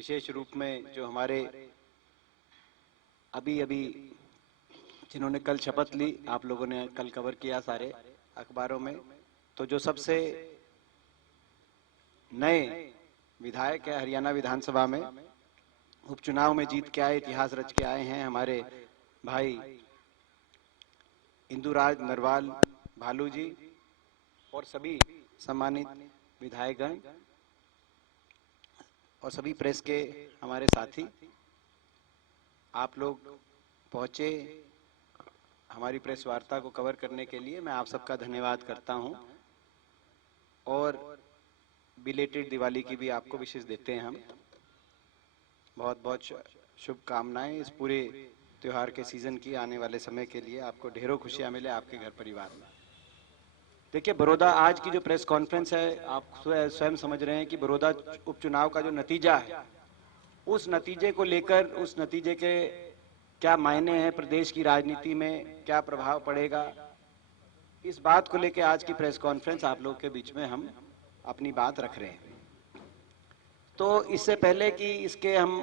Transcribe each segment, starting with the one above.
विशेष रूप में जो हमारे अभी अभी जिन्होंने कल शपथ ली, आप लोगों ने कल कवर किया सारे अखबारों में, तो जो सबसे नए विधायक है हरियाणा विधानसभा में, उपचुनाव में जीत के आए, इतिहास रच के आए हैं हमारे भाई इंदुराज नरवाल भालू जी और सभी सम्मानित विधायकगण और सभी प्रेस के हमारे साथी, आप लोग पहुंचे हमारी प्रेस वार्ता को कवर करने के लिए। मैं आप सबका धन्यवाद करता हूं और बिलेटेड दिवाली की भी आपको विशेष देते हैं हम। बहुत बहुत शुभकामनाएं इस पूरे त्योहार के सीजन की, आने वाले समय के लिए आपको ढेरों खुशियां मिले आपके घर परिवार में। देखिए, बड़ौदा आज की जो प्रेस कॉन्फ्रेंस है, आप स्वयं समझ रहे हैं कि बड़ौदा उपचुनाव का जो नतीजा है, उस नतीजे को लेकर, उस नतीजे के क्या मायने हैं प्रदेश की राजनीति में, क्या प्रभाव पड़ेगा, इस बात को लेकर आज की प्रेस कॉन्फ्रेंस आप लोग के बीच में हम अपनी बात रख रहे हैं। तो इससे पहले कि इसके हम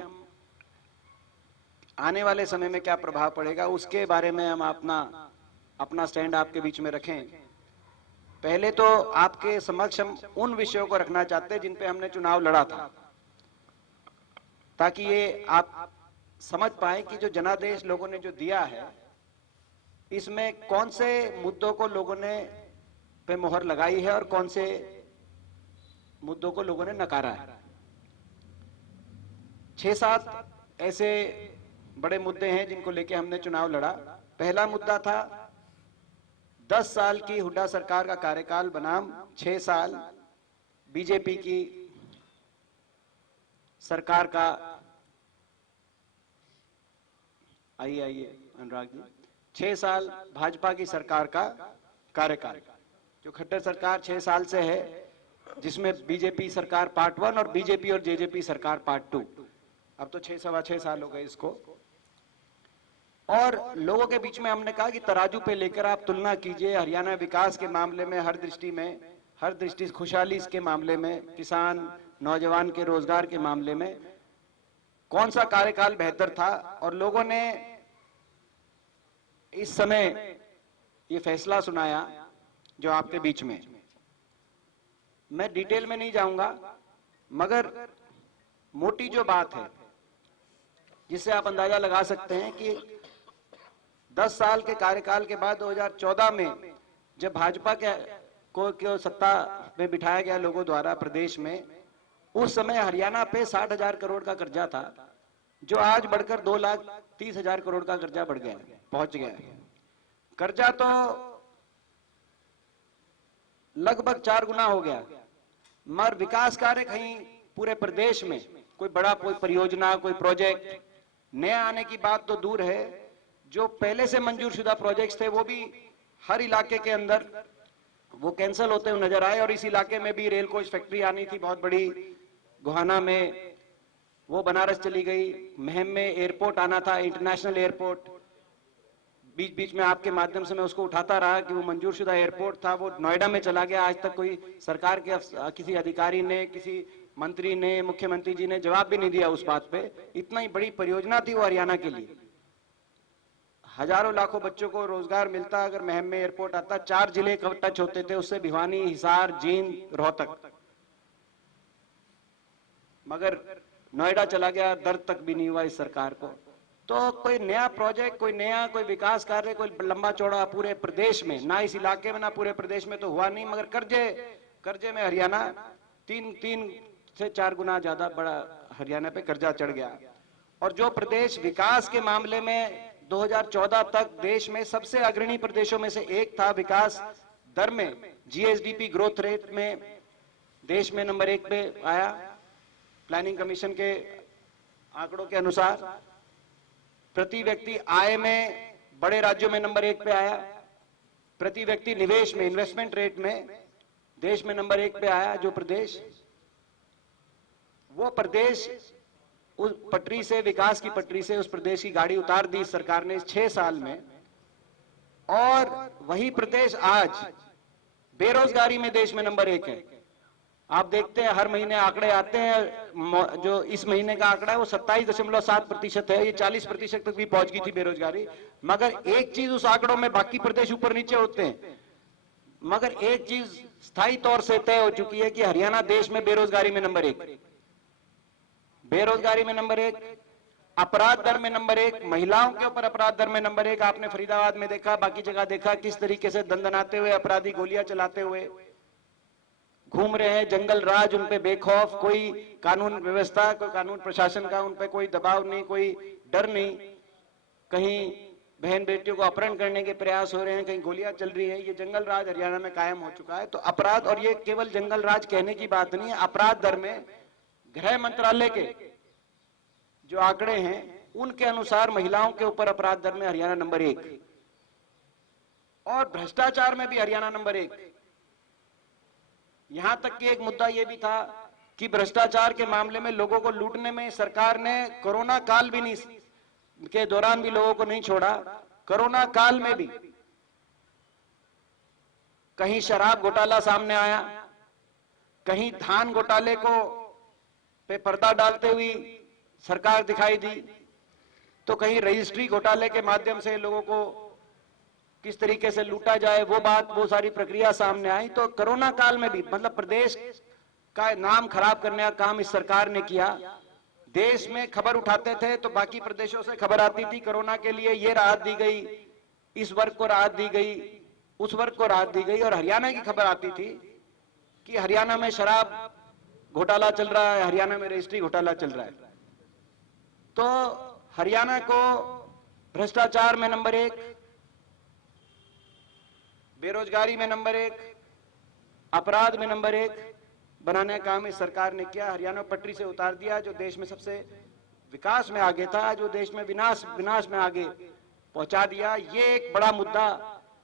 आने वाले समय में क्या प्रभाव पड़ेगा उसके बारे में हम अपना स्टैंड आपके बीच में रखें, पहले तो आपके समक्ष हम उन विषयों को रखना चाहते हैं जिन पे हमने चुनाव लड़ा था, ताकि ये आप समझ पाए कि जो जनादेश लोगों ने जो दिया है, इसमें कौन से मुद्दों को लोगों ने पे मोहर लगाई है और कौन से मुद्दों को लोगों ने नकारा है। 6-7 ऐसे बड़े मुद्दे हैं जिनको लेके हमने चुनाव लड़ा। पहला मुद्दा था 10 साल की हुड्डा सरकार का कार्यकाल बनाम 6 साल बीजेपी की सरकार का। आइए अनुराग जी, 6 साल भाजपा की सरकार का कार्यकाल, जो खट्टर सरकार 6 साल से है, जिसमें बीजेपी सरकार पार्ट 1 और बीजेपी और जेजेपी सरकार पार्ट 2, अब तो 6-6.25 साल हो गए इसको। और लोगों के बीच में हमने कहा कि तराजू पे लेकर आप तुलना कीजिए, हरियाणा विकास के मामले में, हर दृष्टि खुशहाली के मामले में, किसान नौजवान के रोजगार के मामले में कौन सा कार्यकाल बेहतर था। और लोगों ने इस समय ये फैसला सुनाया जो आपके बीच में, मैं डिटेल में नहीं जाऊंगा, मगर मोटी जो बात है जिससे आप अंदाजा लगा सकते हैं कि 10 साल के कार्यकाल के बाद 2014 में जब भाजपा को सत्ता में बिठाया गया लोगों द्वारा प्रदेश में, उस समय हरियाणा पे 60,000 करोड़ का कर्जा था, जो आज बढ़कर 2,30,000 करोड़ का कर्जा पहुंच गया है। कर्जा तो लगभग 4 गुना हो गया, मगर विकास कार्य कहीं पूरे प्रदेश में कोई बड़ा कोई परियोजना, कोई प्रोजेक्ट नया आने की बात तो दूर है, जो पहले से मंजूरशुदा प्रोजेक्ट्स थे वो भी हर इलाके के अंदर वो कैंसिल होते हुए नजर आए। और इस इलाके में भी रेल कोच फैक्ट्री आनी थी बहुत बड़ी, गोहाना में, वो बनारस चली गई। महम में एयरपोर्ट आना था, इंटरनेशनल एयरपोर्ट, बीच बीच में आपके माध्यम से मैं उसको उठाता रहा कि वो मंजूरशुदा एयरपोर्ट था, वो नोएडा में चला गया। आज तक कोई सरकार के किसी अधिकारी ने, किसी मंत्री ने, मुख्यमंत्री जी ने जवाब भी नहीं दिया उस बात पे। इतना ही बड़ी परियोजना थी वो हरियाणा के लिए, हजारों लाखों बच्चों को रोजगार मिलता अगर महम में एयरपोर्ट आता। 4 जिले कब टच होते थे उससे, भिवानी, हिसार, जींद, रोहतक, मगर नोएडा चला गया, दर्द तक भी नहीं हुआ इस सरकार को। तो कोई नया प्रोजेक्ट, कोई विकास कार्य, कोई लंबा चौड़ा पूरे प्रदेश में, ना इस इलाके में ना पूरे प्रदेश में तो हुआ नहीं। मगर कर्जे में हरियाणा 3 से 4 गुना ज्यादा बड़ा हरियाणा पे कर्जा चढ़ गया। और जो प्रदेश विकास के मामले में 2014 तक देश में सबसे अग्रणी प्रदेशों में से एक था, विकास दर में, जीएसडीपी ग्रोथ रेट में देश में नंबर 1 पे आया, प्लानिंग कमीशन के आंकड़ों के अनुसार। प्रति व्यक्ति आय में बड़े राज्यों में नंबर 1 पे आया, प्रति व्यक्ति निवेश में, इन्वेस्टमेंट रेट में देश में नंबर 1 पे आया। जो प्रदेश, वो प्रदेश उस पटरी से, विकास की पटरी से उस प्रदेश की गाड़ी उतार दी सरकार ने इस 6 साल में। और वही प्रदेश आज बेरोजगारी में देश में नंबर 1 है। आप देखते हैं हर महीने आंकड़े आते हैं, जो इस महीने का आंकड़ा है वो 27.7% है, ये 40% तक भी पहुंच गई थी बेरोजगारी। मगर एक चीज उस आंकड़ों में, बाकी प्रदेश ऊपर नीचे होते हैं, मगर एक चीज स्थायी तौर से तय हो चुकी है कि हरियाणा देश में बेरोजगारी में नंबर 1, बेरोजगारी में नंबर 1, अपराध दर में नंबर 1, महिलाओं के ऊपर अपराध दर में नंबर 1। आपने फरीदाबाद में देखा, बाकी जगह देखा किस तरीके से दंदनाते हुए अपराधी गोलियां चलाते हुए घूम रहे हैं, जंगल राज उन पे बेखौफ, कोई कानून व्यवस्था, कोई कानून प्रशासन का उन पे कोई दबाव नहीं, कोई डर नहीं। कहीं बहन बेटियों को अपहरण करने के प्रयास हो रहे हैं, कहीं गोलियां चल रही है। ये जंगल राज हरियाणा में कायम हो चुका है। तो अपराध, और ये केवल जंगल राज कहने की बात नहीं है, अपराध दर में गृह मंत्रालय के जो आंकड़े हैं उनके अनुसार महिलाओं के ऊपर अपराध दर में हरियाणा नंबर 1, और भ्रष्टाचार में भी हरियाणा नंबर 1। यहां तक कि एक मुद्दा यह भी था कि भ्रष्टाचार के मामले में लोगों को लूटने में सरकार ने कोरोना काल भी नहीं के दौरान भी लोगों को नहीं छोड़ा। कोरोना काल में भी कहीं शराब घोटाला सामने आया, कहीं धान घोटाले को पे पर्दा डालते हुए सरकार दिखाई दी, तो कहीं रजिस्ट्री घोटाले के माध्यम से लोगों को किस तरीके से लूटा जाए वो बात, वो सारी प्रक्रिया सामने आई। तो कोरोना काल में भी मतलब प्रदेश का नाम खराब करने का काम इस सरकार ने किया। देश में खबर उठाते थे तो बाकी प्रदेशों से खबर आती थी कोरोना के लिए ये राहत दी गई, इस वर्ग को राहत दी गई, उस वर्ग को राहत दी गई, और हरियाणा की खबर आती थी कि हरियाणा में शराब घोटाला चल रहा है, हरियाणा में रजिस्ट्री घोटाला चल रहा है। तो हरियाणा को भ्रष्टाचार में नंबर 1, बेरोजगारी में नंबर 1, अपराध में नंबर 1 बनाने का काम इस सरकार ने किया। हरियाणा पटरी से उतार दिया, जो देश में सबसे विकास में आगे था, जो देश में विनाश में आगे पहुंचा दिया। ये एक बड़ा मुद्दा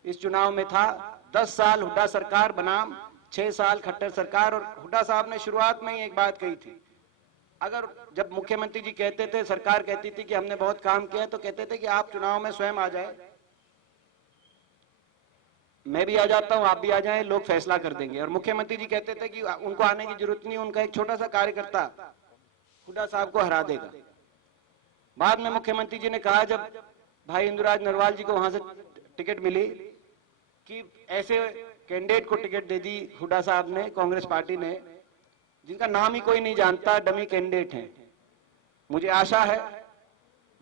इस चुनाव में था। 10 साल हुड्डा सरकार बनाम 6 साल खट्टर सरकार। और हुड्डा साहब ने शुरुआत में ही एक बात कही थी, अगर जब मुख्यमंत्री जी कहते थे, सरकार कहती थी कि हमने बहुत काम किया, तो कहते थे कि आप चुनाव में स्वयं आ जाए, मैं भी आ जाता हूं, आप भी आ जाएं, लोग फैसला कर देंगे। और मुख्यमंत्री जी कहते थे कि उनको आने की जरूरत नहीं, उनका एक छोटा सा कार्यकर्ता हुड्डा साहब को हरा देगा। बाद में मुख्यमंत्री जी ने कहा, जब भाई इंदुराज नरवाल जी को वहां से टिकट मिली, कि ऐसे कैंडिडेट को टिकट दे दी हुड्डा साहब ने, कांग्रेस पार्टी ने, जिनका नाम ही कोई नहीं जानता, डमी कैंडिडेट हैं। मुझे आशा है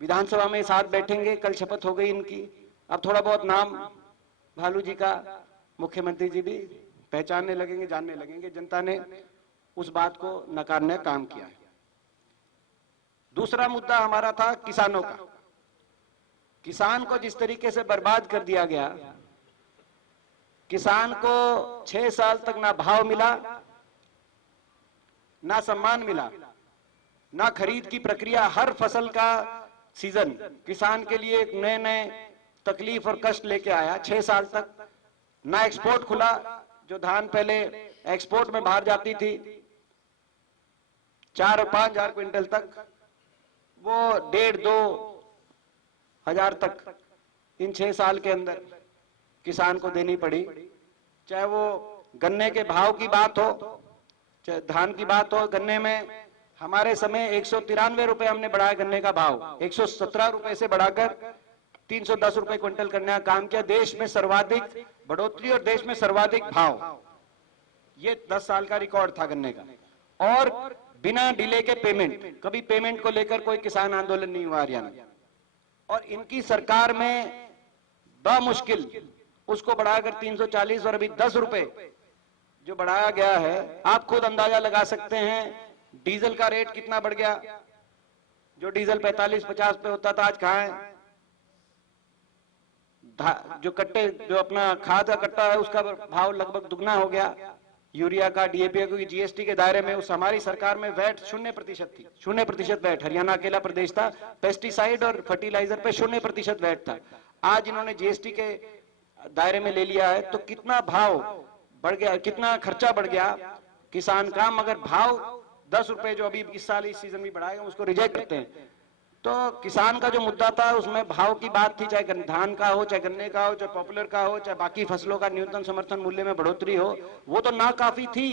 विधानसभा में साथ बैठेंगे, कल शपथ हो गई इनकी, अब थोड़ा बहुत नाम भालू जी का मुख्यमंत्री जी भी पहचानने लगेंगे, जानने लगेंगे। जनता ने उस बात को नकारने का काम किया है। दूसरा मुद्दा हमारा था किसानों का। किसान को जिस तरीके से बर्बाद कर दिया गया, किसान को 6 साल तक ना भाव मिला, ना सम्मान मिला, ना खरीद की प्रक्रिया। हर फसल का सीजन किसान के लिए एक नए नए तकलीफ और कष्ट लेके आया। 6 साल तक ना एक्सपोर्ट खुला, जो धान पहले एक्सपोर्ट में बाहर जाती थी 4 और 5 हजार क्विंटल तक, वो 1.5-2 हजार तक इन 6 साल के अंदर किसान को देनी पड़ी। चाहे वो गन्ने के भाव की बात हो, चाहे धान की बात हो। गन्ने में हमारे समय 193 रुपए हमने बढ़ाया गन्ने का भाव, 117 रुपए से बढ़ाकर 310 रुपए क्विंटल करने का काम किया। देश में सर्वाधिक बढ़ोतरी और देश में सर्वाधिक भाव, ये 10 साल का रिकॉर्ड था गन्ने का। और बिना डिले के पेमेंट, कभी पेमेंट को लेकर कोई किसान आंदोलन नहीं हुआ हरियाणा। और इनकी सरकार में बमुश्किल उसको बढ़ाकर 340 और अभी 10 रुपए जो बढ़ाया गया है। आप खुद अंदाजा लगा सकते हैं डीजल का रेट कितना बढ़ गया। जो डीजल 45-50 पे होता था, आज कहां है। जो कट्टे, जो अपना खाद का कट्टा है, उसका भाव लगभग दुगना हो गया। यूरिया का, डीएपी, क्योंकि जीएसटी के दायरे में उस हमारी सरकार में वैट 0% थी, 0% वैट। हरियाणा अकेला प्रदेश था पेस्टिसाइड और फर्टिलाइजर पे 0% वैट था। आज इन्होंने जीएसटी के दायरे में ले लिया है, तो कितना भाव बढ़ गया, कितना खर्चा बढ़ गया किसान का। मगर भाव 10 रुपए जो अभी इस साल इस सीजन में बढ़ाएगा, उसको रिजेक्ट करते हैं। तो किसान का जो मुद्दा था उसमें भाव की बात थी, चाहे धान का हो, चाहे गन्ने का हो, चाहे पॉपुलर का हो, चाहे बाकी फसलों का न्यूनतम समर्थन मूल्य में बढ़ोतरी हो, वो तो नाकाफी थी।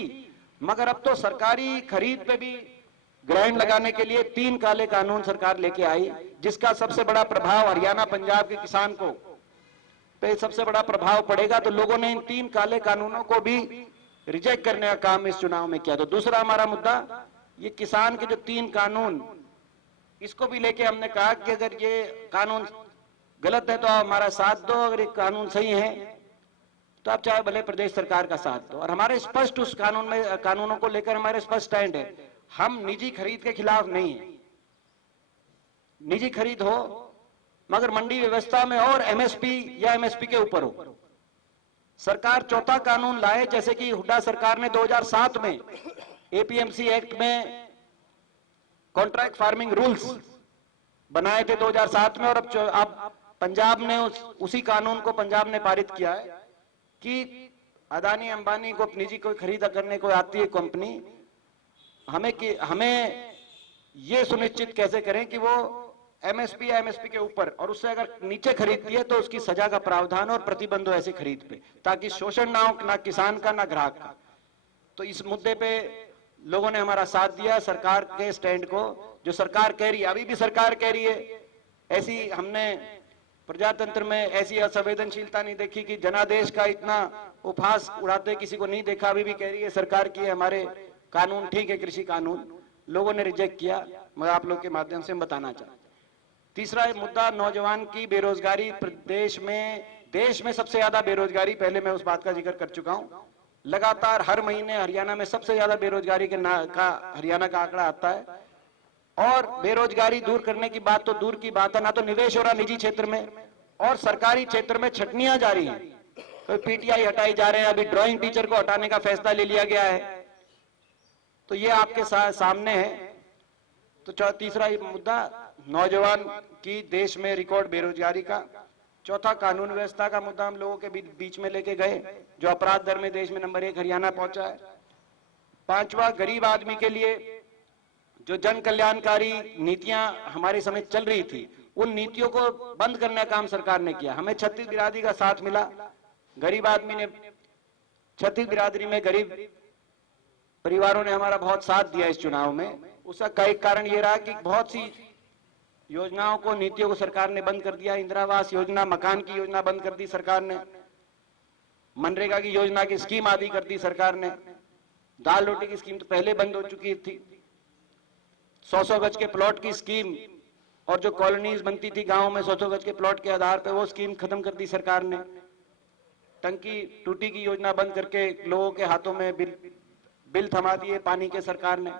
मगर अब तो सरकारी खरीद पे भी ग्रहण लगाने के लिए 3 काले कानून सरकार लेके आई, जिसका सबसे बड़ा प्रभाव हरियाणा पंजाब के किसान को पे सबसे बड़ा प्रभाव पड़ेगा। तो लोगों ने इन 3 काले कानूनों को भी रिजेक्ट करने का काम इस चुनाव में किया। तो दूसरा हमारा मुद्दा ये किसान के जो 3 कानून, इसको भी लेके हमने कहा कि अगर ये कानून गलत है तो आप हमारा साथ दो, अगर ये कानून सही है तो आप चाहे भले प्रदेश सरकार का साथ दो। और हमारे स्पष्ट उस कानूनों को लेकर हमारे स्पष्ट स्टैंड है, हम निजी खरीद के खिलाफ नहीं है। निजी खरीद हो मगर मंडी व्यवस्था में और एमएसपी या एमएसपी के ऊपर हो। सरकार चौथा कानून लाए, जैसे कि हुड्डा सरकार ने 2007 में एपीएमसी एक्ट में कॉन्ट्रैक्ट फार्मिंग रूल्स बनाए थे 2007 में, और अब पंजाब ने उसी कानून को पंजाब ने पारित किया है कि अदानी अंबानी को निजी कोई खरीदा करने को आती है कंपनी, हमें ये सुनिश्चित कैसे करें कि वो एमएसपी या एमएसपी के ऊपर और उससे अगर नीचे खरीदती है तो उसकी सजा का प्रावधान और प्रतिबंध हो ऐसी खरीद पे, ताकि शोषण ना हो, ना किसान का ना ग्राहक का। तो इस मुद्दे पे लोगों ने हमारा साथ दिया, सरकार के स्टैंड को, जो सरकार कह रही है, अभी भी सरकार कह रही है, ऐसी हमने प्रजातंत्र में ऐसी असंवेदनशीलता नहीं देखी कि जनादेश का इतना उपहास उड़ाते किसी को नहीं देखा। अभी भी कह रही है सरकार की हमारे कानून ठीक है, कृषि कानून लोगों ने रिजेक्ट किया, मगर आप लोग के माध्यम से हम बताना चाहते हैं। तीसरा मुद्दा नौजवान की बेरोजगारी। प्रदेश में, देश में सबसे ज्यादा बेरोजगारी, पहले मैं उस बात का जिक्र कर चुका हूं। लगातार हर महीने हरियाणा में सबसे ज्यादा बेरोजगारी का हरियाणा का आंकड़ा आता है। और बेरोजगारी दूर करने की बात तो दूर की बात है, ना तो निवेश हो रहा निजी क्षेत्र में और सरकारी क्षेत्र में छटनियां जारी हैं। कोई पीटीआई हटाई जा रहे हैं, अभी ड्राइंग टीचर को हटाने का फैसला ले लिया गया है। तो ये आपके सामने है। तो तीसरा मुद्दा नौजवान की देश में रिकॉर्ड बेरोजगारी का। चौथा कानून व्यवस्था का मुद्दा हम लोगों के बीच में लेके गए, जो अपराध दर में देश में नंबर 1 हरियाणा पहुंचा है। पांचवा, गरीब आदमी के लिए जो जन कल्याणकारी नीतियां हमारे समय चल रही थी, उन नीतियों को बंद करने का काम सरकार ने किया। हमें छत्तीस बिरादरी का साथ मिला, गरीब आदमी ने, छत्तीस बिरादरी में गरीब परिवारों ने हमारा बहुत साथ दिया इस चुनाव में। उसका कई कारण ये रहा कि बहुत सी योजनाओं को, नीतियों को सरकार ने बंद कर दिया। इंदिरा आवास योजना, मकान की योजना बंद कर दी सरकार ने, मनरेगा की योजना की स्कीम आदि कर दी सरकार ने। दाल रोटी की स्कीम तो पहले बंद हो चुकी थी। 100-100 गज के प्लॉट की स्कीम और जो कॉलोनीज बनती थी गांव में 100-100 गज के प्लॉट के आधार पर, वो स्कीम खत्म कर दी सरकार ने। टंकी टूटी की योजना बंद करके लोगों के हाथों में बिल थमा दिए पानी के सरकार ने।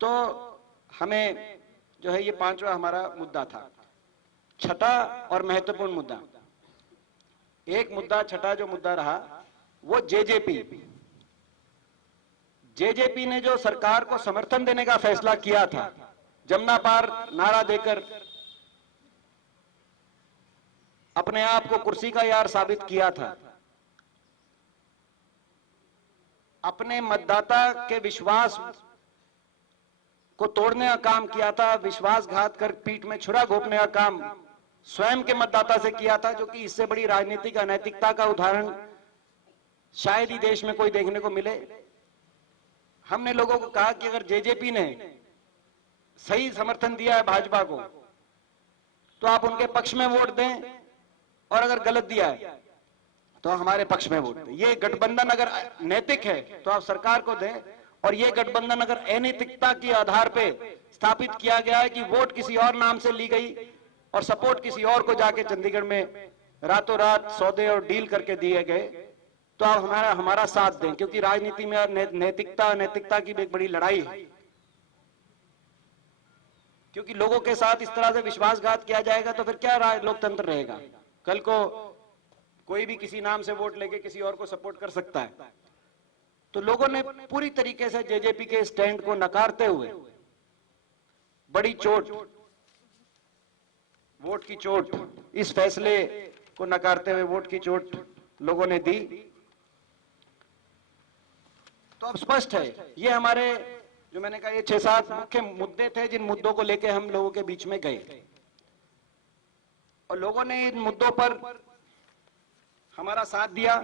तो हमें जो है ये पांचवा हमारा मुद्दा था। छठा और महत्वपूर्ण मुद्दा, एक मुद्दा छठा जो मुद्दा रहा वो जेजेपी। जेजेपी ने जो सरकार को समर्थन देने का फैसला किया था, जमुना पार नारा देकर अपने आप को कुर्सी का यार साबित किया था, अपने मतदाता के विश्वास को तोड़ने का काम किया था, विश्वासघात कर पीठ में छुरा घोंपने का काम स्वयं के मतदाता से किया था, जो कि इससे बड़ी राजनीतिक अनैतिकता का उदाहरण शायद ही देश में कोई देखने को मिले। हमने लोगों को कहा कि अगर जेजेपी ने सही समर्थन दिया है भाजपा को तो आप उनके पक्ष में वोट दें, और अगर गलत दिया है तो हमारे पक्ष में वोट दें। ये गठबंधन अगर नैतिक है तो आप सरकार को दें, और ये गठबंधन अगर अनैतिकता के आधार पे स्थापित किया गया है कि वोट किसी और नाम से ली गई और सपोर्ट किसी और को जाके चंडीगढ़ में रातों रात सौदे और डील करके दिए गए, तो आप हमारा साथ दें। क्योंकि राजनीति में नैतिकता की एक बड़ी लड़ाई है, क्योंकि लोगों के साथ इस तरह से विश्वासघात किया जाएगा तो फिर क्या लोकतंत्र रहेगा। कल को कोई भी किसी नाम से वोट लेके किसी और को सपोर्ट कर सकता है। तो लोगों ने पूरी तरीके से जेजेपी के स्टैंड को नकारते हुए बड़ी चोट, वोट की चोट, इस फैसले को नकारते हुए वोट की चोट लोगों ने दी। तो अब स्पष्ट है, ये हमारे जो मैंने कहा ये 6-7 मुख्य मुद्दे थे जिन मुद्दों को लेकर हम लोगों के बीच में गए, और लोगों ने इन मुद्दों पर हमारा साथ दिया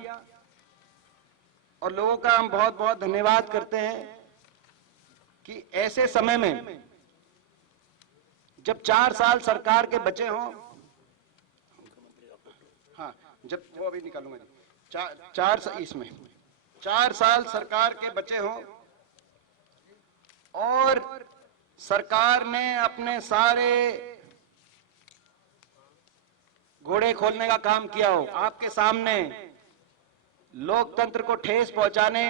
और लोगों का हम बहुत बहुत धन्यवाद करते हैं कि ऐसे समय में जब 4 साल सरकार के बचे हों, हाँ जब वो अभी निकालूंगा इसमें 4 साल सरकार के बचे हों और सरकार ने अपने सारे घोड़े खोलने का काम किया हो, आपके सामने लोकतंत्र को ठेस पहुंचाने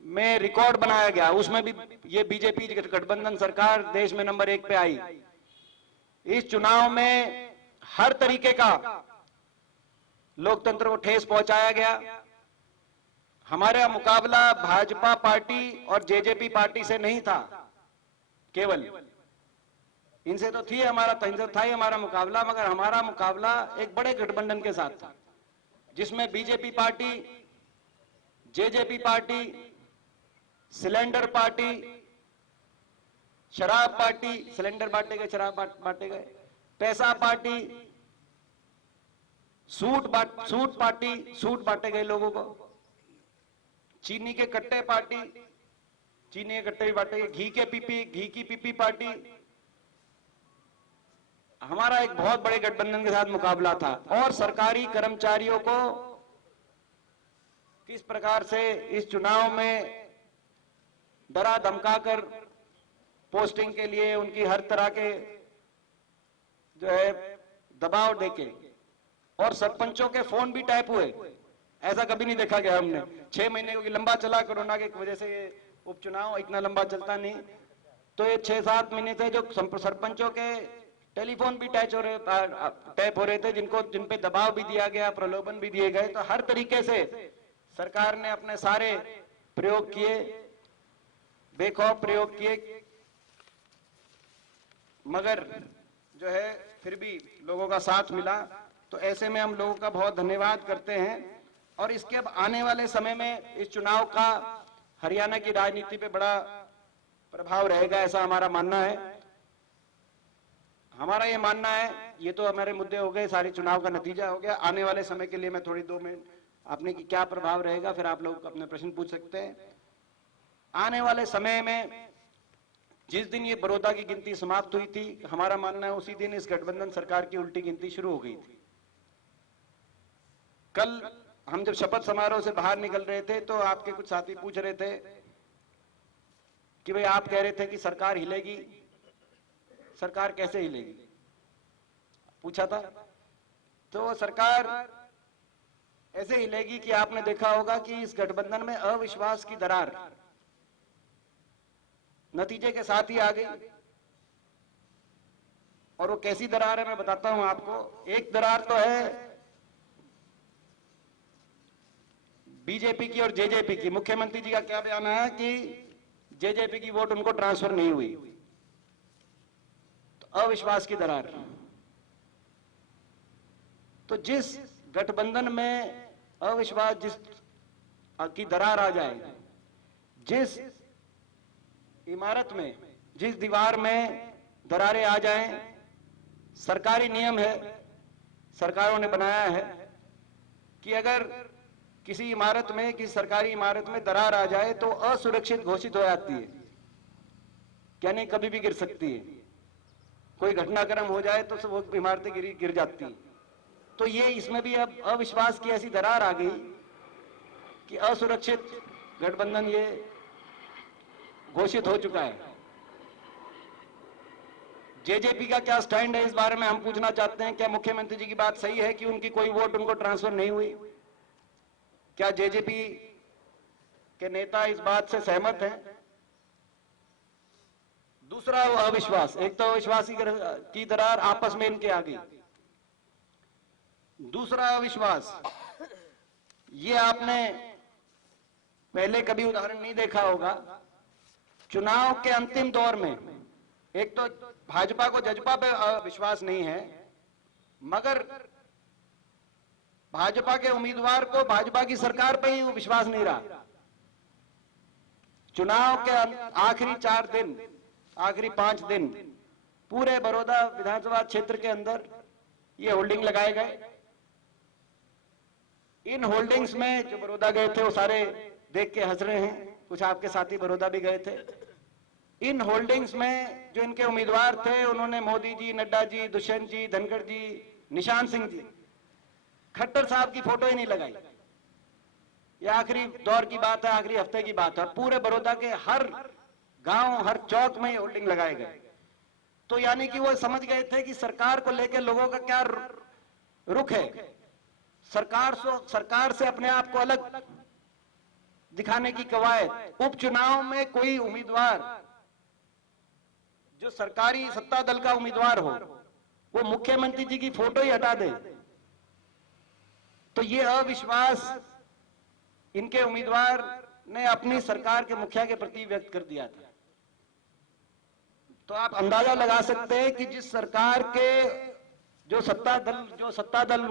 में रिकॉर्ड बनाया गया, उसमें भी ये बीजेपी गठबंधन सरकार देश में नंबर 1 पे आई। इस चुनाव में हर तरीके का लोकतंत्र को ठेस पहुंचाया गया। हमारा मुकाबला भाजपा पार्टी और जेजेपी पार्टी से नहीं था, केवल इनसे तो थी हमारा था ही हमारा मुकाबला, मगर हमारा मुकाबला एक बड़े गठबंधन के साथ था जिसमें BJP party, JJP party, cylinder party, शराब पार्टी, सिलेंडर बांटे गए, शराब बांटे गए, पैसा पार्टी, सूट पार्टी, सूट बांटे गए लोगों को, चीनी के कट्टे पार्टी, चीनी के कट्टे भी बांटे गए, घी की पीपी पार्टी। हमारा एक बहुत बड़े गठबंधन के साथ मुकाबला था। और सरकारी कर्मचारियों को किस प्रकार से इस चुनाव में डरा धमकाकर पोस्टिंग के लिए उनकी हर तरह के जो है दबाव देके, और सरपंचों के फोन भी टैप हुए, ऐसा कभी नहीं देखा गया हमने। 6 महीने क्योंकि लंबा चला कोरोना की वजह से ये उपचुनाव इतना लंबा चलता नहीं, तो ये 6-7 महीने से जो सरपंचों के टेलीफोन भी टैप हो रहे थे, जिन पे दबाव भी दिया गया, प्रलोभन भी दिए गए। तो हर तरीके से सरकार ने अपने सारे प्रयोग किए, बेखौफ प्रयोग किए, मगर जो है फिर भी लोगों का साथ मिला। तो ऐसे में हम लोगों का बहुत धन्यवाद करते हैं। और इसके अब आने वाले समय में इस चुनाव का हरियाणा की राजनीति पे बड़ा प्रभाव रहेगा, ऐसा हमारा मानना है। हमारा ये मानना है, ये तो हमारे मुद्दे हो गए, सारे चुनाव का नतीजा हो गया। आने वाले समय के लिए मैं थोड़ी 2 मिनट आपने की क्या प्रभाव रहेगा, फिर आप लोग अपने प्रश्न पूछ सकते हैं। आने वाले समय में जिस दिन ये बड़ौदा की गिनती समाप्त हुई थी, हमारा मानना है उसी दिन इस गठबंधन सरकार की उल्टी गिनती शुरू हो गई थी। कल हम जब शपथ समारोह से बाहर निकल रहे थे तो आपके कुछ साथी पूछ रहे थे कि भाई आप कह रहे थे कि सरकार हिलेगी, सरकार कैसे हिलेगी, पूछा था। तो सरकार ऐसे हिलेगी कि आपने देखा होगा कि इस गठबंधन में अविश्वास की दरार नतीजे के साथ ही आ गई। और वो कैसी दरार है मैं बताता हूं आपको। एक दरार तो है बीजेपी की और जेजेपी की। मुख्यमंत्री जी का क्या बयान है कि जेजेपी की वोट उनको ट्रांसफर नहीं हुई, तो अविश्वास की दरार। तो जिस गठबंधन में अविश्वास की दरार आ जाए, जिस इमारत में, जिस दीवार में दरारें आ जाएं, सरकारी नियम है, सरकारों ने बनाया है कि अगर किसी इमारत में, किसी सरकारी इमारत में दरार आ जाए तो असुरक्षित घोषित हो जाती है, यानी कभी भी गिर सकती है। कोई घटनाक्रम हो जाए तो वो इमारतें गिर जाती हैं। तो ये इसमें भी अब अविश्वास की ऐसी दरार आ गई कि असुरक्षित गठबंधन ये घोषित हो चुका है। जेजेपी का क्या स्टैंड है इस बारे में हम पूछना चाहते हैं। क्या मुख्यमंत्री जी की बात सही है कि उनकी कोई वोट उनको ट्रांसफर नहीं हुई? क्या जेजेपी के नेता इस बात से सहमत हैं? दूसरा वो अविश्वास, एक तो अविश्वास की दरार आपस में इनके आ गई। दूसरा अविश्वास, ये आपने पहले कभी उदाहरण नहीं देखा होगा। चुनाव के अंतिम दौर में एक तो भाजपा को जजपा पे विश्वास नहीं है, मगर भाजपा के उम्मीदवार को भाजपा की सरकार पे ही विश्वास नहीं रहा। चुनाव के आखिरी 4 दिन, आखिरी 5 दिन पूरे बड़ौदा विधानसभा क्षेत्र के अंदर ये होल्डिंग लगाए गए। इन होल्डिंग्स में जो बड़ौदा गए थे वो सारे देख के हंस रहे हैं, कुछ आपके साथी बड़ौदा भी गए थे। इन होल्डिंग्स में जो इनके उम्मीदवार थे उन्होंने मोदी जी, नड्डा जी, दुष्यंत जी, धनखड़ जी, निशांत सिंह जी, खट्टर साहब की फोटो ही नहीं लगाई। ये आखिरी दौर की बात है, आखिरी हफ्ते की बात है। और पूरे बड़ौदा के हर गांव, हर चौक में ये होल्डिंग लगाए गए। तो यानी कि वो समझ गए थे कि सरकार को लेकर लोगों का क्या रुख है। सरकार से अपने आप को अलग दिखाने की कवायद। उपचुनाव में कोई उम्मीदवार जो सरकारी सत्ता दल का उम्मीदवार हो, वो मुख्यमंत्री जी की फोटो ही हटा दे, तो ये अविश्वास इनके उम्मीदवार ने अपनी सरकार के मुखिया के प्रति व्यक्त कर दिया था। तो आप अंदाजा लगा सकते हैं कि जिस सरकार के जो सत्ता दल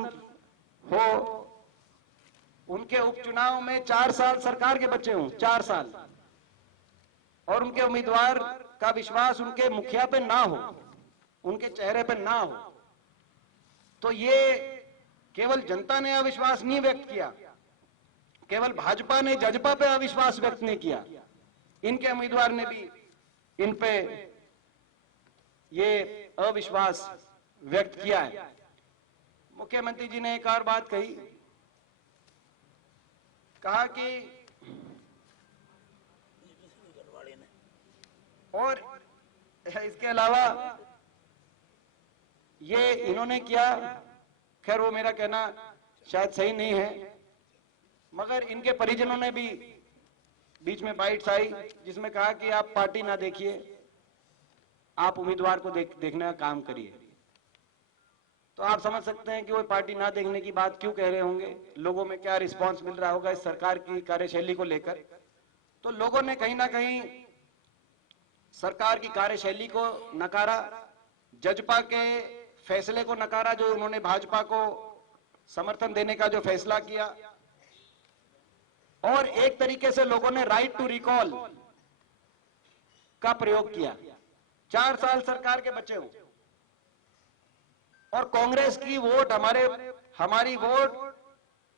हो, उनके उपचुनाव में 4 साल सरकार के बच्चे हों, 4 साल, और उनके उम्मीदवार का विश्वास उनके मुखिया पे ना हो, उनके चेहरे पे ना हो, तो ये केवल जनता ने अविश्वास नहीं व्यक्त किया, केवल भाजपा ने जजपा पे अविश्वास व्यक्त नहीं किया, इनके उम्मीदवार ने भी इन पे ये अविश्वास व्यक्त किया है। मुख्यमंत्री जी ने एक और बात कही, कहा कि और इसके अलावा ये इन्होंने किया, खैर वो मेरा कहना शायद सही नहीं है, मगर इनके परिजनों ने भी बीच में बाइट्स आई जिसमें कहा कि आप पार्टी ना देखिए, आप उम्मीदवार को देखने का काम करिए। तो आप समझ सकते हैं कि वो पार्टी ना देखने की बात क्यों कह रहे होंगे, लोगों में क्या रिस्पांस मिल रहा होगा इस सरकार की कार्यशैली को लेकर। तो लोगों ने कहीं ना कहीं सरकार की कार्यशैली को नकारा, जजपा के फैसले को नकारा, जो उन्होंने भाजपा को समर्थन देने का जो फैसला किया, और एक तरीके से लोगों ने राइट टू रिकॉल का प्रयोग किया। 4 साल सरकार के बचे हो और कांग्रेस की वोट हमारी वोट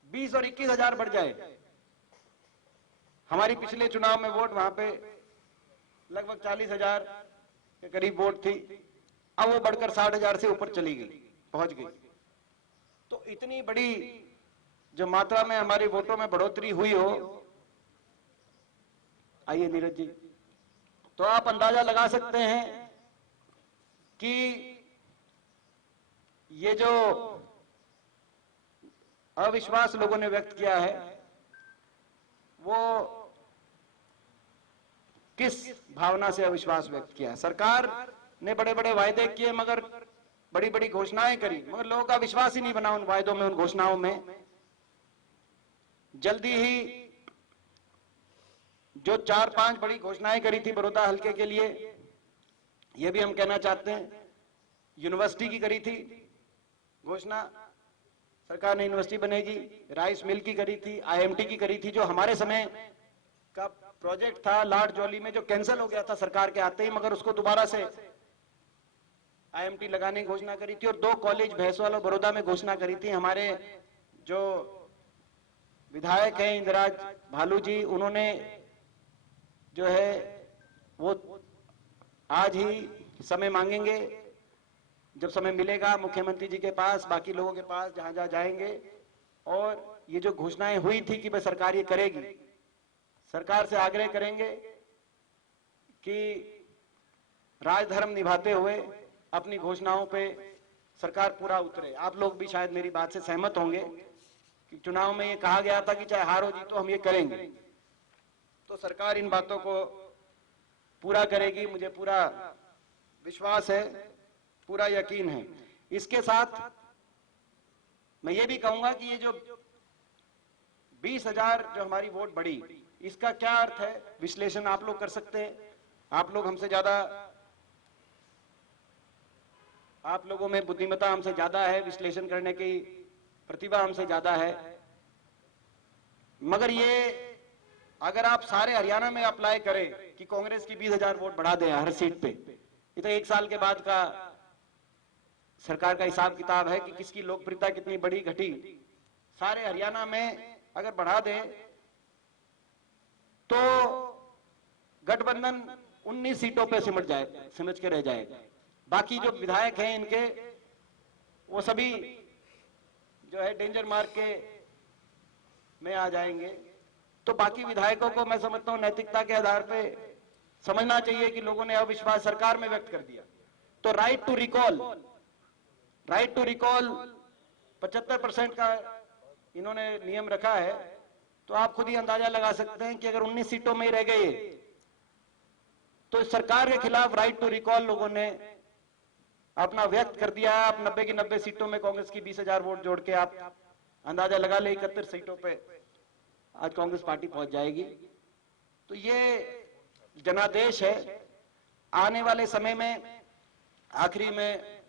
20 और 21 हजार बढ़ जाए। हमारी पिछले चुनाव में वोट वहां पे लगभग 40 हजार के करीब वोट थी, अब वो बढ़कर 60 हजार से ऊपर चली गई, पहुंच गई। तो इतनी बड़ी जो मात्रा में हमारी वोटों में बढ़ोतरी हुई हो, आइए नीरज जी, तो आप अंदाजा लगा सकते हैं कि ये जो अविश्वास लोगों ने व्यक्त किया है वो किस भावना से अविश्वास व्यक्त किया है। सरकार ने बड़े बड़े वायदे किए, मगर बड़ी बड़ी घोषणाएं करी, मगर लोगों का विश्वास ही नहीं बना उन वायदों में, उन घोषणाओं में। जल्दी ही जो 4-5 बड़ी घोषणाएं करी थी बड़ौदा हल्के के लिए, यह भी हम कहना चाहते हैं। यूनिवर्सिटी की करी थी घोषणा, सरकार ने यूनिवर्सिटी बनेगी। राइस मिल की करी थी, आईएमटी की करी थी, जो हमारे समय का प्रोजेक्ट था लाड जौली में, जो कैंसिल हो गया था सरकार के आते ही, मगर उसको दोबारा से आईएमटी लगाने की घोषणा करी थी। और 2 कॉलेज भैंसवाल और बड़ौदा में घोषणा करी थी। हमारे जो विधायक हैं इंदिराज भालू जी, उन्होंने जो है वो आज ही समय मांगेंगे, जब समय मिलेगा मुख्यमंत्री जी के पास, बाकी लोगों के पास, जहां जहां जाएंगे, और ये जो घोषणाएं हुई थी कि भाई सरकार ये करेगी, सरकार से आग्रह करेंगे कि राजधर्म निभाते हुए अपनी घोषणाओं पे सरकार पूरा उतरे। आप लोग भी शायद मेरी बात से सहमत होंगे कि चुनाव में ये कहा गया था कि चाहे हारो जीतो हम ये करेंगे, तो सरकार इन बातों को पूरा करेगी, मुझे पूरा विश्वास है, पूरा यकीन है। इसके साथ मैं ये भी कहूंगा कि ये जो 20 हजार जो हमारी वोट बढ़ी, इसका क्या अर्थ है, विश्लेषण आप लोग कर सकते हैं। आप लोग हमसे ज्यादा, आप लोगों में बुद्धिमत्ता हमसे ज्यादा है, विश्लेषण करने की प्रतिभा हमसे ज्यादा है। मगर ये अगर आप सारे हरियाणा में अप्लाई करें कि कांग्रेस की 20 हजार वोट बढ़ा दें हर सीट पे, ये तो 1 साल के बाद का सरकार का हिसाब किताब है कि किसकी लोकप्रियता कितनी बढ़ी घटी। सारे हरियाणा में अगर बढ़ा दे तो गठबंधन 19 सीटों पे सिमट के रह जाएगा। बाकी जो विधायक हैं इनके वो सभी जो है डेंजर मार्क के में आ जाएंगे। तो बाकी विधायकों को मैं समझता हूं नैतिकता के आधार पे समझना चाहिए कि लोगों ने अविश्वास सरकार में व्यक्त कर दिया। तो राइट टू रिकॉल 75% का इन्होंने नियम रखा है। तो आप खुद ही अंदाजा लगा सकते हैं कि अगर 19 सीटों में ही रह गए तो सरकार के खिलाफ राइट टू रिकॉल लोगों ने अपना व्यक्त कर दिया। आप 90 की 90 सीटों में कांग्रेस की 20,000 वोट जोड़ के आप अंदाजा लगा ले 71 सीटों पे आज कांग्रेस पार्टी पहुंच जाएगी। तो ये जनादेश है। आने वाले समय में आखिरी में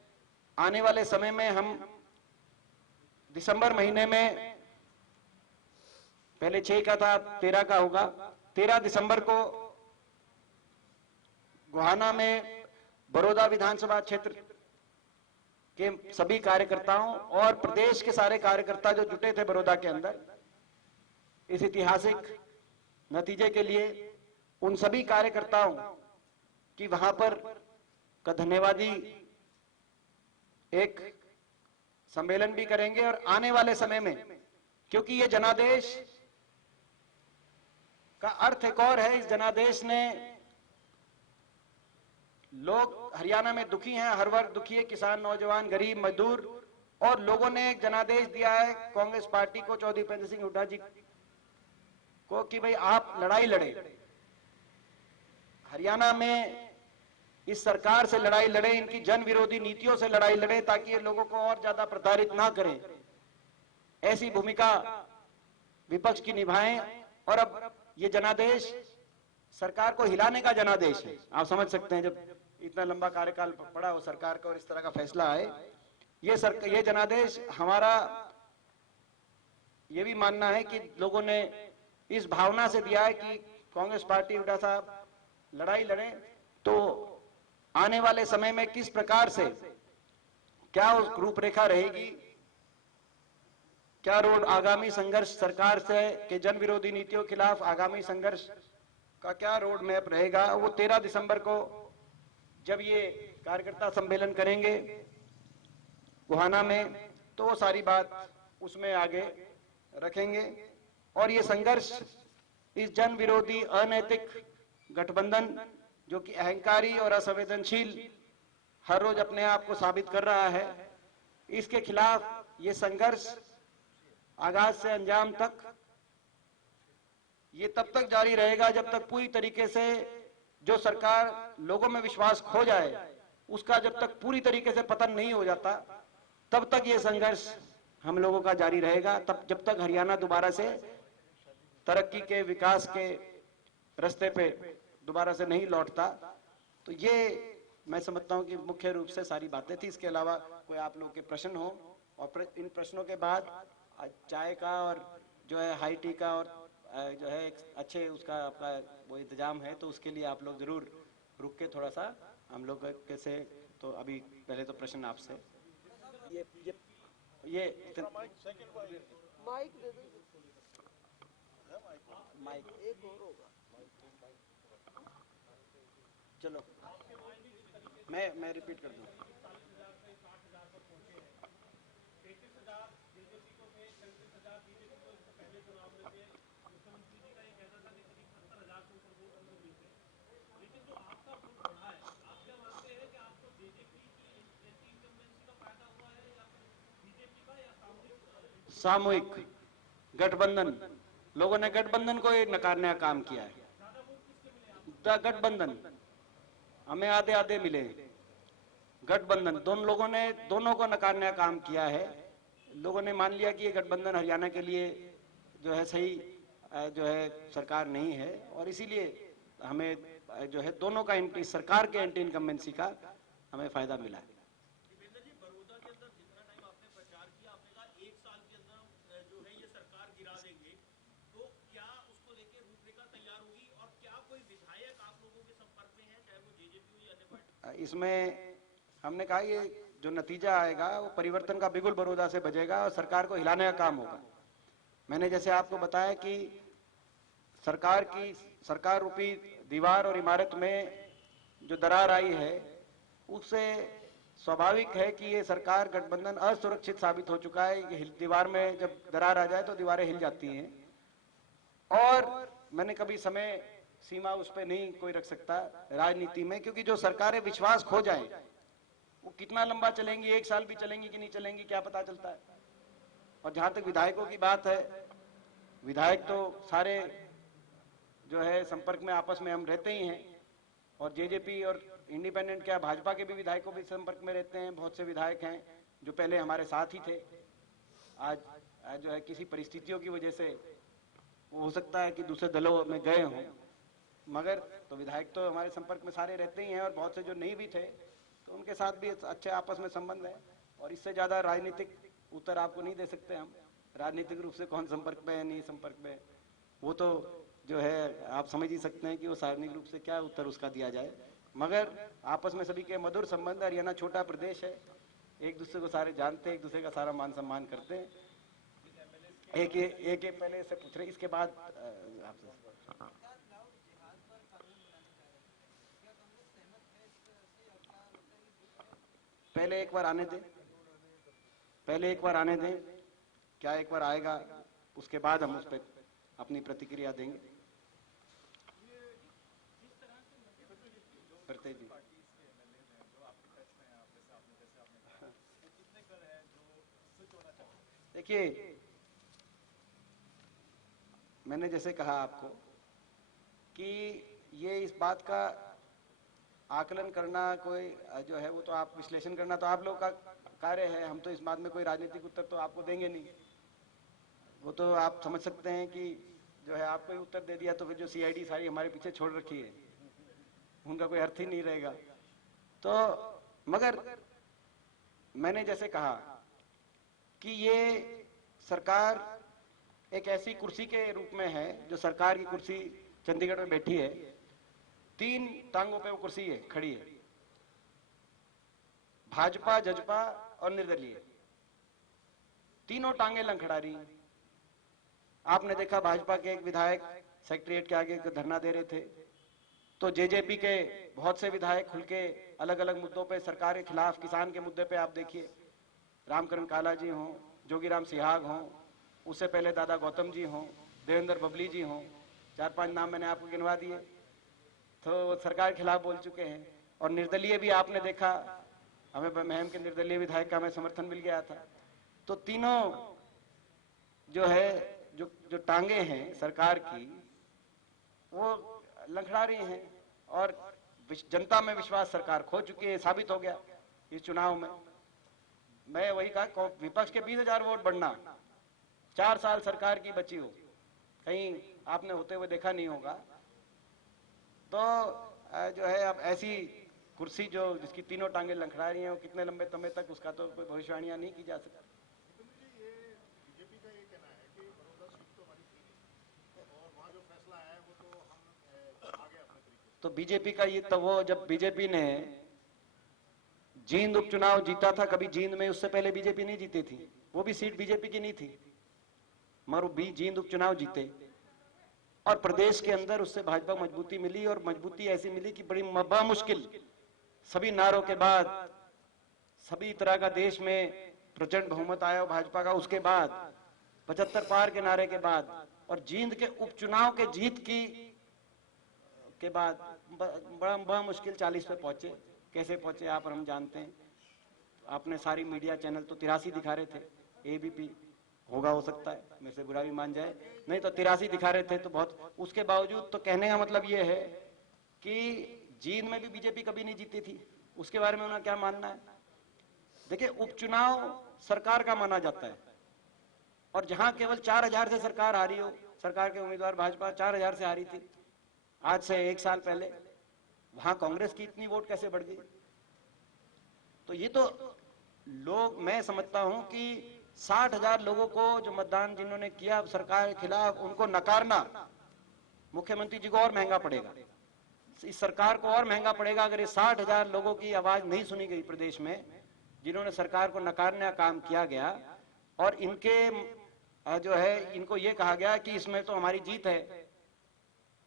आने वाले समय में हम दिसंबर महीने में पहले 6 का था 13 का होगा। 13 दिसंबर को गोहाना में बड़ौदा विधानसभा क्षेत्र के सभी कार्यकर्ताओं और प्रदेश के सारे कार्यकर्ता जो जुटे थे बड़ौदा के अंदर इस ऐतिहासिक नतीजे के लिए, उन सभी कार्यकर्ताओं की वहां पर का धन्यवादी एक सम्मेलन भी करेंगे। और आने वाले समय में, क्योंकि ये जनादेश का अर्थ एक और है, इस जनादेश ने लोग हरियाणा में दुखी हैं, हर वर्ग दुखी है, किसान, नौजवान, गरीब, मजदूर, और लोगों ने एक जनादेश दिया है कांग्रेस पार्टी को, चौधरी उपेंद्र सिंह हुड्डा जी को, कि भाई आप लड़ाई लड़े, हरियाणा में इस सरकार से लड़ाई लड़े, इनकी जन विरोधी नीतियों से लड़ाई लड़े, ताकि ये लोगों को और ज्यादा प्रताड़ित ना करें। ऐसी भूमिका विपक्ष की निभाएं। और अब ये जनादेश सरकार को हिलाने का जनादेश है। आप समझ सकते हैं, जब इतना लंबा कार्यकाल पड़ा हो सरकार का और इस तरह का फैसला आए, ये जनादेश हमारा ये भी मानना है कि लोगों ने इस भावना से दिया है कि कांग्रेस पार्टी हुड्डा साहब लड़ाई लड़े। तो आने वाले समय में किस प्रकार से क्या उस रूपरेखा रहेगी, क्या रोड आगामी संघर्ष सरकार से के जन विरोधी नीतियों के खिलाफ आगामी संघर्ष का क्या रोड मैप रहेगा, वो 13 दिसंबर को जब ये कार्यकर्ता सम्मेलन करेंगे गोहाना में, तो वो सारी बात उसमें आगे रखेंगे। और ये संघर्ष इस जन विरोधी अनैतिक गठबंधन जो कि अहंकारी और असंवेदनशील हर रोज अपने आप को साबित कर रहा है, इसके खिलाफ ये संघर्ष आगाज से अंजाम तक ये तब तक जारी रहेगा जब तक पूरी तरीके से जो सरकार लोगों में विश्वास खो जाए, उसका जब तक पूरी तरीके से पतन नहीं हो जाता, तब तक ये संघर्ष हम लोगों का जारी रहेगा। तब जब तक हरियाणा दोबारा से तरक्की के विकास के रास्ते पे दोबारा से नहीं लौटता। तो ये मैं समझता हूं कि मुख्य रूप से सारी बातें थी। इसके अलावा कोई आप लोगों के प्रश्न हो, और इन प्रश्नों के बाद चाय का और जो है हाई टी का और जो है एक अच्छे उसका आपका वो इंतजाम है, तो उसके लिए आप लोग जरूर रुक के थोड़ा सा हम लोग कैसे। तो अभी पहले तो प्रश्न आपसे ये माइक दे दो, माइक एक और होगा, चलो मैं रिपीट कर दूं। सामूहिक गठबंधन, लोगों ने गठबंधन को नकारने का काम किया है। गठबंधन हमें आधे आधे मिले, गठबंधन दोनों को नकारने का काम किया है। लोगों ने मान लिया कि ये गठबंधन हरियाणा के लिए जो है सही जो है सरकार नहीं है, और इसीलिए हमें जो है दोनों का सरकार के एंटी इनकम्बेंसी का हमें फायदा मिला है। इसमें हमने कहा ये जो नतीजा आएगा वो परिवर्तन का बिगुल बड़ौदा से बजेगा और सरकार को हिलाने का काम होगा। मैंने जैसे आपको बताया कि सरकार रूपी दीवार और इमारत में जो दरार आई है, उससे स्वाभाविक है कि ये सरकार गठबंधन असुरक्षित साबित हो चुका है। ये दीवार में जब दरार आ जाए तो दीवारें हिल जाती हैं। और मैंने कभी समय सीमा उस पर नहीं कोई रख सकता राजनीति में, क्योंकि जो सरकारें विश्वास खो जाएं वो कितना लंबा चलेंगी, 1 साल भी चलेंगी कि नहीं चलेंगी क्या पता चलता है। और जहां तक विधायकों की बात है, विधायक तो सारे जो है संपर्क में आपस में हम रहते ही हैं, और जेजेपी और इंडिपेंडेंट क्या भाजपा के भी विधायकों भी संपर्क में रहते हैं। बहुत से विधायक हैं जो पहले हमारे साथ ही थे, आज जो है किसी परिस्थितियों की वजह से हो सकता है कि दूसरे दलों में गए हों, मगर तो विधायक तो हमारे संपर्क में सारे रहते ही हैं। और बहुत से जो नहीं भी थे तो उनके साथ भी अच्छे आपस में संबंध है। और इससे ज्यादा राजनीतिक उत्तर आपको नहीं दे सकते हम, राजनीतिक रूप से कौन संपर्क में है नहीं संपर्क में, वो तो जो है आप समझ ही सकते हैं कि वो सार्वजनिक रूप से क्या उत्तर उसका दिया जाए। मगर आपस में सभी के मधुर संबंध। हरियाणा छोटा प्रदेश है, एक दूसरे को सारे जानते हैं, एक दूसरे का सारा मान सम्मान करते हैं। एक पहले से पूछ रहे, इसके बाद आपसे पहले एक बार आने दें, क्या एक बार आएगा, उसके बाद हम उस पर अपनी प्रतिक्रिया देंगे। करते जी देखिए, मैंने जैसे कहा आपको कि ये इस बात का आकलन करना कोई जो है वो तो आप विश्लेषण करना तो आप लोग का कार्य है। हम तो इस बात में कोई राजनीतिक उत्तर तो आपको देंगे नहीं। वो तो आप समझ सकते हैं कि जो है आपको ही उत्तर दे दिया तो फिर जो सीआईडी सारी हमारे पीछे छोड़ रखी है उनका कोई अर्थ ही नहीं रहेगा। तो मगर मैंने जैसे कहा कि ये सरकार एक ऐसी कुर्सी के रूप में है, जो सरकार की कुर्सी चंडीगढ़ में बैठी है, 3 टांगों पे वो कुर्सी है, खड़ी है, भाजपा, जजपा और निर्दलीय, तीनों टांगे लंगड़ा रही। आपने देखा भाजपा के एक विधायक सेक्रेटरिएट के आगे धरना दे रहे थे, तो जेजेपी के बहुत से विधायक खुल के अलग अलग मुद्दों पे सरकार के खिलाफ, किसान के मुद्दे पे आप देखिए, रामकरण काला जी हों, जोगीराम सिहाग हों, उससे पहले दादा गौतम जी हों, देवेंद्र बबली जी हों, 4-5 नाम मैंने आपको गिनवा दिए, तो सरकार के खिलाफ बोल चुके हैं। और निर्दलीय भी आपने देखा, हमें महम के निर्दलीय विधायक का हमें समर्थन मिल गया था। तो तीनों जो है जो टांगे हैं सरकार की वो लंगड़ा रही हैं, और जनता में विश्वास सरकार खो चुकी है, साबित हो गया इस चुनाव में। मैं वही कहा, विपक्ष के 20,000 वोट बढ़ना, 4 साल सरकार की बची हो, कहीं आपने होते हुए देखा नहीं होगा। तो जो है अब ऐसी कुर्सी जो जिसकी तीनों टांगे लंगड़ा रही हैं, वो कितने लंबे समय तक, उसका तो कोई भविष्यवाणियां नहीं की जा सकती। तो बीजेपी का ये, तो वो जब बीजेपी ने जींद उपचुनाव जीता था, कभी जींद में उससे पहले बीजेपी नहीं जीती थी, वो भी सीट बीजेपी की नहीं थी, मगर वो जींद उपचुनाव जीते और प्रदेश के अंदर उससे भाजपा मजबूती मिली। और मजबूती ऐसी मिली कि बड़ी मुश्किल सभी नारों के बाद, सभी तरह का देश में प्रचंड बहुमत आया भाजपा का, उसके बाद 75 पार के नारे के बाद और जींद के उपचुनाव के जीत की के बाद बड़ा मुश्किल 40 पे पहुंचे। कैसे पहुंचे आप और हम जानते हैं। आपने सारी मीडिया चैनल तो 83 दिखा रहे थे, एबीपी होगा हो सकता है, मेरे से बुरा भी मान जाए, नहीं तो 83 दिखा रहे थे, तो बहुत, उसके बावजूद तो कहने का मतलब ये है कि जींद में भी बीजेपी कभी नहीं जीती थी। उसके बारे में उन्हें क्या मानना है। देखिए, उपचुनाव सरकार का माना जाता है, और जहां केवल 4,000 से सरकार हारी हो, सरकार के उम्मीदवार भाजपा 4,000 से हारी थी आज से 1 साल पहले, वहां कांग्रेस की इतनी वोट कैसे बढ़ गई। तो ये तो लोग, मैं समझता हूं कि 60,000 लोगों को जो मतदान जिन्होंने किया सरकार के खिलाफ, उनको नकारना मुख्यमंत्री जी को और महंगा पड़ेगा, इस सरकार को और महंगा पड़ेगा अगर ये 60,000 लोगों की आवाज नहीं सुनी गई प्रदेश में, जिन्होंने सरकार को नकारने का काम किया गया। और इनके जो है इनको ये कहा गया कि इसमें तो हमारी जीत है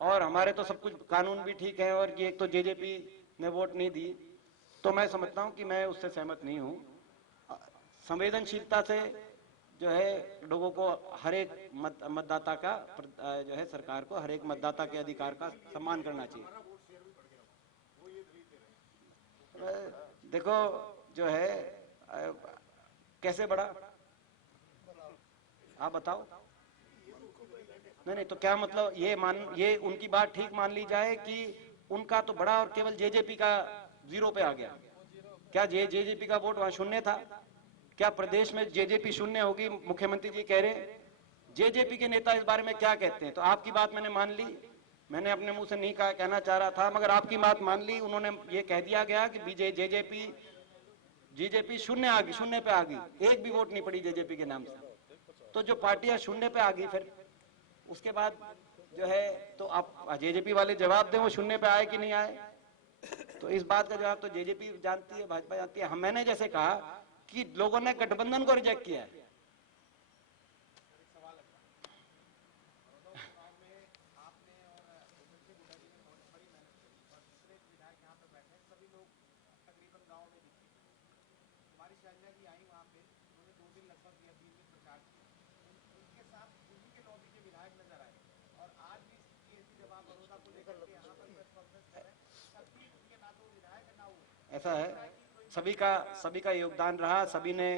और हमारे तो सब कुछ कानून भी ठीक है और ये एक तो जेजेपी ने वोट नहीं दी, तो मैं समझता हूं कि मैं उससे सहमत नहीं हूं। संवेदनशीलता से जो है लोगों को हर एक मतदाता का जो है सरकार को हर एक मतदाता के अधिकार का सम्मान करना चाहिए। देखो जो है कैसे बढ़ा आप बताओ। नहीं तो क्या मतलब ये उनकी बात ठीक मान ली जाए कि उनका तो बड़ा और केवल जेजेपी का 0 पे आ गया। क्या जेजेपी का वोट वहां शून्य था? क्या प्रदेश में जेजेपी शून्य होगी? मुख्यमंत्री जी कह रहे हैं। जेजेपी के नेता इस बारे में क्या कहते हैं? तो आपकी बात मैंने मान ली, मैंने अपने मुंह से नहीं कहा, कहना चाह रहा था, मगर आपकी बात मान ली। उन्होंने ये कह दिया गया कि जेजेपी शून्य पे आ गई, एक भी वोट नहीं पड़ी जेजेपी के नाम से। तो जो पार्टियां शून्य पे आ गई, फिर उसके बाद जो है तो आप जेजेपी वाले जवाब दें वो शून्य पे आए कि नहीं आए। तो इस बात का जवाब तो जेजेपी जानती है, भाजपा जानती है। मैंने जैसे कहा कि लोगों ने गठबंधन को रिजेक्ट किया है। ऐसा है, सभी का योगदान रहा, सभी ने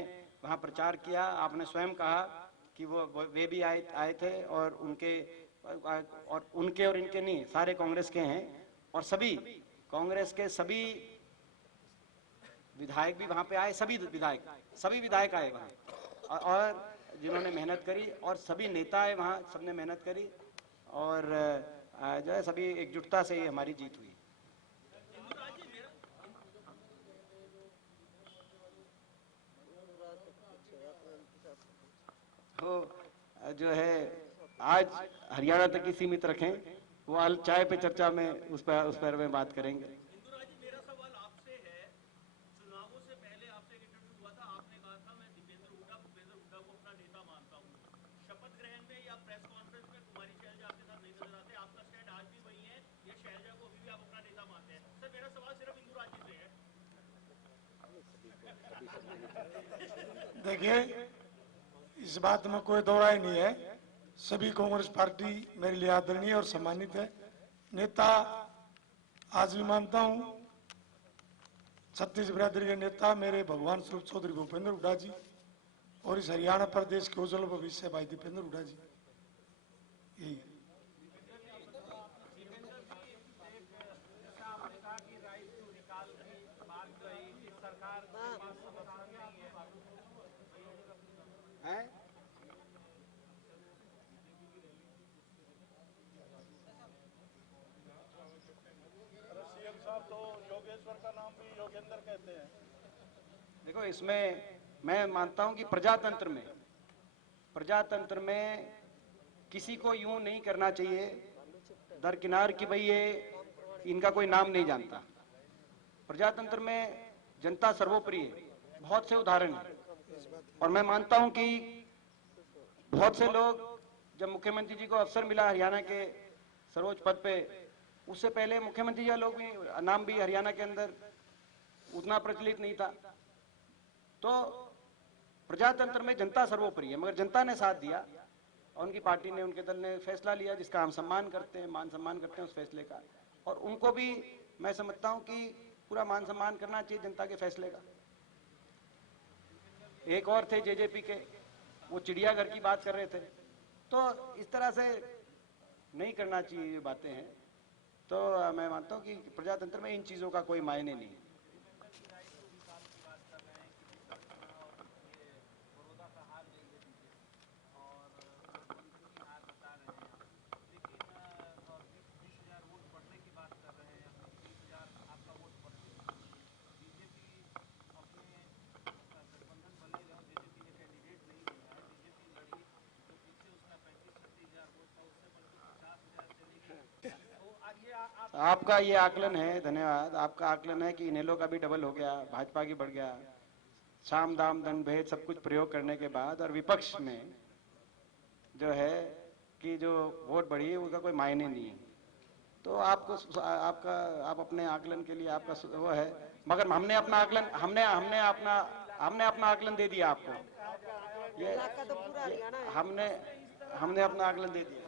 वहां प्रचार किया। आपने स्वयं कहा कि वे भी आए थे और उनके और इनके नहीं, सारे कांग्रेस के हैं और सभी कांग्रेस के सभी विधायक भी वहां पे आए। सभी विधायक आए वहां और जिन्होंने मेहनत करी और सभी नेता आए वहां, सबने मेहनत करी और जो है सभी एकजुटता से ही हमारी जीत हुई। तो जो है आज हरियाणा तक ही सीमित रखें, वो चाय पे चर्चा में उस पर में बात करेंगे। मेरा सवाल आपसे है, चुनावों से पहले आपसे एक इंटरव्यू हुआ था, आपने कहा था मैं भूपेंद्र हुड्डा को अपना नेता मानता हूँ। शपथ ग्रहण में या प्रेस कॉन्फ्रेंस में कुमारी शैलजा आपके साथ नहीं नजर आते, आपका स्टैंड आज भी वही है या शैलजा को अभी भी आप अपना नेता मानते हैं? सर मेरा सवाल सिर्फ इंदु राजी से है। देखिए इस बात में कोई दो राय नहीं है, सभी कांग्रेस पार्टी मेरे लिए आदरणीय और सम्मानित है। नेता आज भी मानता हूं, छत्तीस बिरादरी के नेता मेरे भगवान स्वरूप चौधरी भूपेंद्र हुड्डा जी और इस हरियाणा प्रदेश के उज्जवल भविष्य भाई दीपेंद्र हुड्डा जी। यही है। सीएम साहब तो योगेश्वर का नाम भी योगेंद्र कहते हैं। देखो इसमें मैं मानता हूं कि प्रजातंत्र में किसी को यूं नहीं करना चाहिए दरकिनार कि भाई ये इनका कोई नाम नहीं जानता। प्रजातंत्र में जनता सर्वोपरि है, बहुत से उदाहरण हैं और मैं मानता हूं कि बहुत से लोग, जब मुख्यमंत्री जी को अवसर मिला हरियाणा के सर्वोच्च पद पे, उससे पहले मुख्यमंत्री जी लोग भी नाम भी हरियाणा के अंदर उतना प्रचलित नहीं था। तो प्रजातंत्र में जनता सर्वोपरि है, मगर जनता ने साथ दिया और उनकी पार्टी ने, उनके दल ने फैसला लिया जिसका हम सम्मान करते हैं, मान सम्मान करते हैं उस फैसले का। और उनको भी मैं समझता हूं कि पूरा मान सम्मान करना चाहिए जनता के फैसले का। एक और थे जेजेपी के, वो चिड़ियाघर की बात कर रहे थे, तो इस तरह से नहीं करना चाहिए ये बातें हैं। तो मैं मानता हूं कि प्रजातंत्र में इन चीजों का कोई मायने नहीं है। आपका ये आकलन है, धन्यवाद। आपका आकलन है कि इनेलो का भी डबल हो गया, भाजपा की बढ़ गया, साम दाम दंड भेद सब कुछ प्रयोग करने के बाद और विपक्ष में जो है कि जो वोट बढ़ी है उसका कोई मायने नहीं है। तो आपको आप अपने आकलन के लिए आपका वो है, मगर हमने अपना आकलन हमने अपना आकलन दे दिया आपको। ये हमने अपना आकलन दे दिया।